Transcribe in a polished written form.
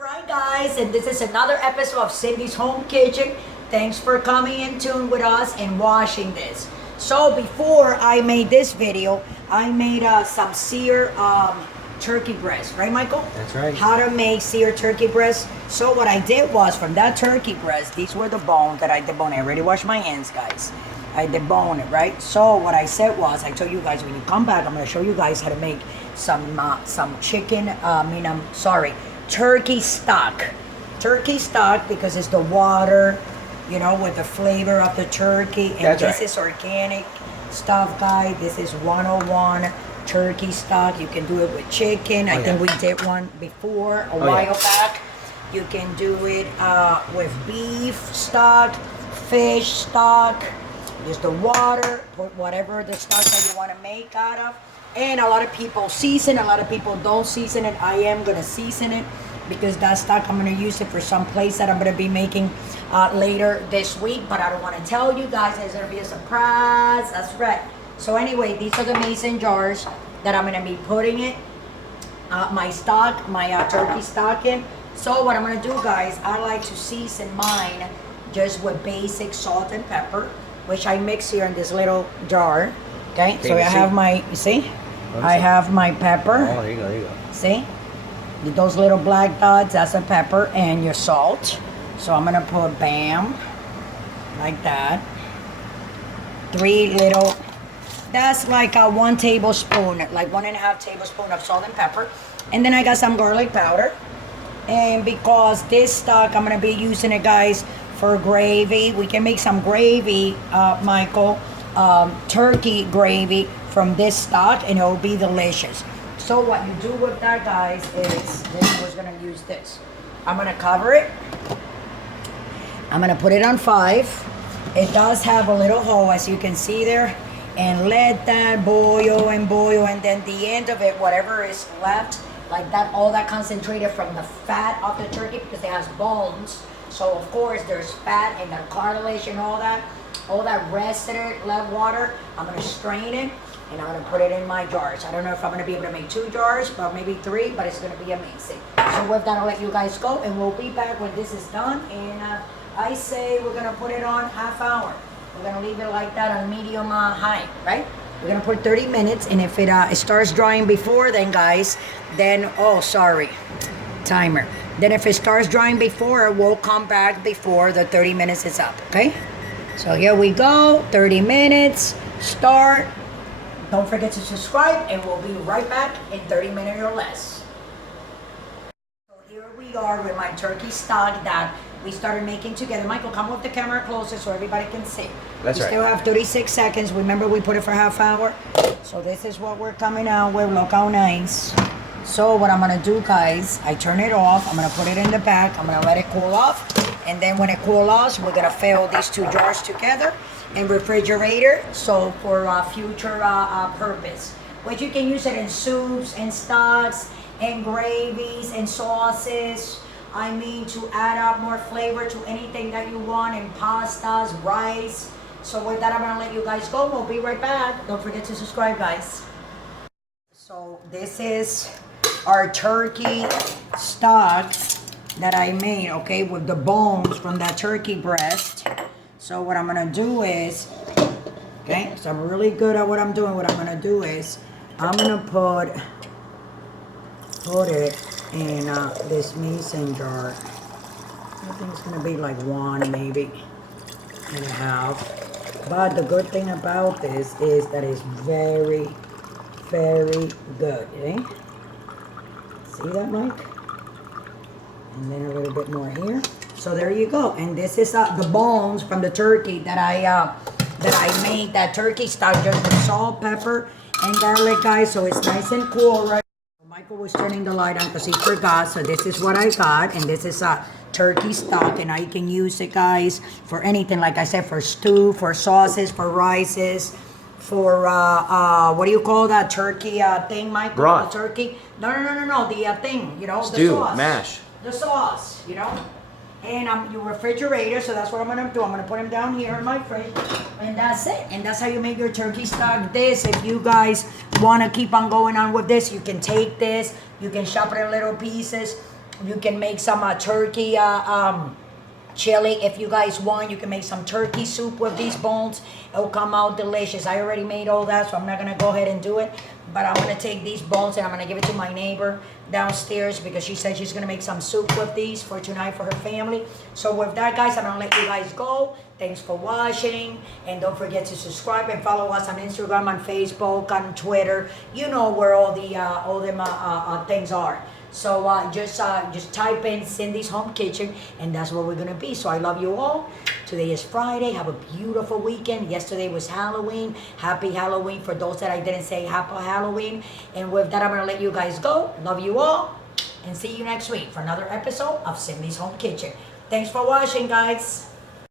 Alright guys, and this is another episode of Cindy's Home Kitchen. Thanks for coming in tune with us and watching this. So before I made this video, I made some seared turkey breast, right Michael? That's right. How to make seared turkey breast. So what I did was, from that turkey breast, these were the bones that I deboned. I already washed my hands, guys. I deboned it, right? So what I said was, I told you guys when you come back, I'm going to show you guys how to make some chicken, turkey stock. Turkey stock, because it's the water, you know, with the flavor of the turkey. And That's this right. is organic stuff, guys. This is 101 turkey stock. You can do it with chicken. I think we did one before a while back. You can do it with beef stock, fish stock. Just the water, put whatever the stock that you want to make out of. And a lot of people season, a lot of people don't season it. I am going to season it because that stock, I'm going to use it for some place that I'm going to be making later this week. But I don't want to tell you guys. It's going to be a surprise. That's right. So anyway, these are the mason jars that I'm going to be putting it, my stock, my turkey stock in. So what I'm going to do, guys, I like to season mine just with basic salt and pepper, which I mix here in this little jar. Okay, so I have my, you see? I have my pepper. Oh, there you go, there you go. See? Those little black dots, that's a pepper, and your salt. So I'm gonna put bam, like that. 3 little, that's like a 1 tablespoon, like 1.5 tablespoon of salt and pepper. And then I got some garlic powder. And because this stock, I'm gonna be using it, guys, for gravy. We can make some gravy, Michael, turkey gravy from this stock, and it will be delicious. So what you do with that, guys, is this was gonna use this. I'm gonna cover it. I'm gonna put it on 5. It does have a little hole, as you can see there, and let that boil, and then the end of it, whatever is left, like that, all that concentrated from the fat of the turkey, because it has bones. So of course there's fat and the cartilage and all that rested it, left water. I'm gonna strain it and I'm gonna put it in my jars. I don't know if I'm gonna be able to make 2 jars, but maybe 3, but it's gonna be amazing. So with that, I'll let you guys go, and we'll be back when this is done. And I say we're gonna put it on half hour. We're gonna leave it like that on medium high, right? We're gonna put 30 minutes, and if it starts drying before then, guys, then, oh, sorry, timer. Then if it starts drying before, we'll come back before the 30 minutes is up, okay? So here we go, 30 minutes, start. Don't forget to subscribe, and we'll be right back in 30 minutes or less. So here we are with my turkey stock that we started making together. Michael, come with the camera closer so everybody can see. That's we right. still have 36 seconds. Remember, we put it for half hour. So this is what we're coming out with. Look how nice. So what I'm gonna do, guys, I turn it off. I'm gonna put it in the back. I'm gonna let it cool off. And then when it cools off, we're gonna fill these 2 jars together in refrigerator. So for future purpose, which you can use it in soups and stocks and gravies and sauces. I mean, to add up more flavor to anything that you want in pastas, rice. So with that, I'm gonna let you guys go. We'll be right back. Don't forget to subscribe, guys. So this is our turkey stock that I made, okay, with the bones from that turkey breast. So what I'm gonna do is, okay, so I'm really good at what I'm doing. What I'm gonna do is, I'm gonna put it in this mason jar. I think it's gonna be like 1, maybe, and a half. But the good thing about this is that it's very, very good, eh? See that, Mike? And then a little bit more here. So there you go. And this is the bones from the turkey that I made, that turkey stock, just with salt, pepper, and garlic, guys. So it's nice and cool, right? Michael was turning the light on because he forgot. So this is what I got, and this is a turkey stock, and I can use it, guys, for anything. Like I said, for stew, for sauces, for rices, for what do you call that turkey thing, Michael? Broth. The turkey? No, the thing, you know, Stew, the sauce. mash. The sauce, you know. And your refrigerator, so that's what I'm gonna do. I'm gonna put them down here in my fridge, and that's it. And that's how you make your turkey stock. This, if you guys wanna keep on going on with this, you can take this, you can chop it in little pieces, You can make some turkey chili if you guys want. You can make some turkey soup with these bones. It'll come out delicious. I already made all that, so I'm not gonna go ahead and do it. But I'm gonna take these bones and I'm gonna give it to my neighbor downstairs because she said she's gonna make some soup with these for tonight for her family. So with that, guys, I'm gonna let you guys go. Thanks for watching, and don't forget to subscribe and follow us on Instagram, on Facebook, on Twitter. You know where all them things are. So just type in Cindy's Home Kitchen, and that's where we're gonna be. So I love you all. Today is Friday. Have a beautiful weekend. Yesterday was Halloween. Happy Halloween for those that I didn't say happy Halloween. And with that, I'm gonna let you guys go. Love you all, and see you next week for another episode of Cindy's Home Kitchen. Thanks for watching, guys.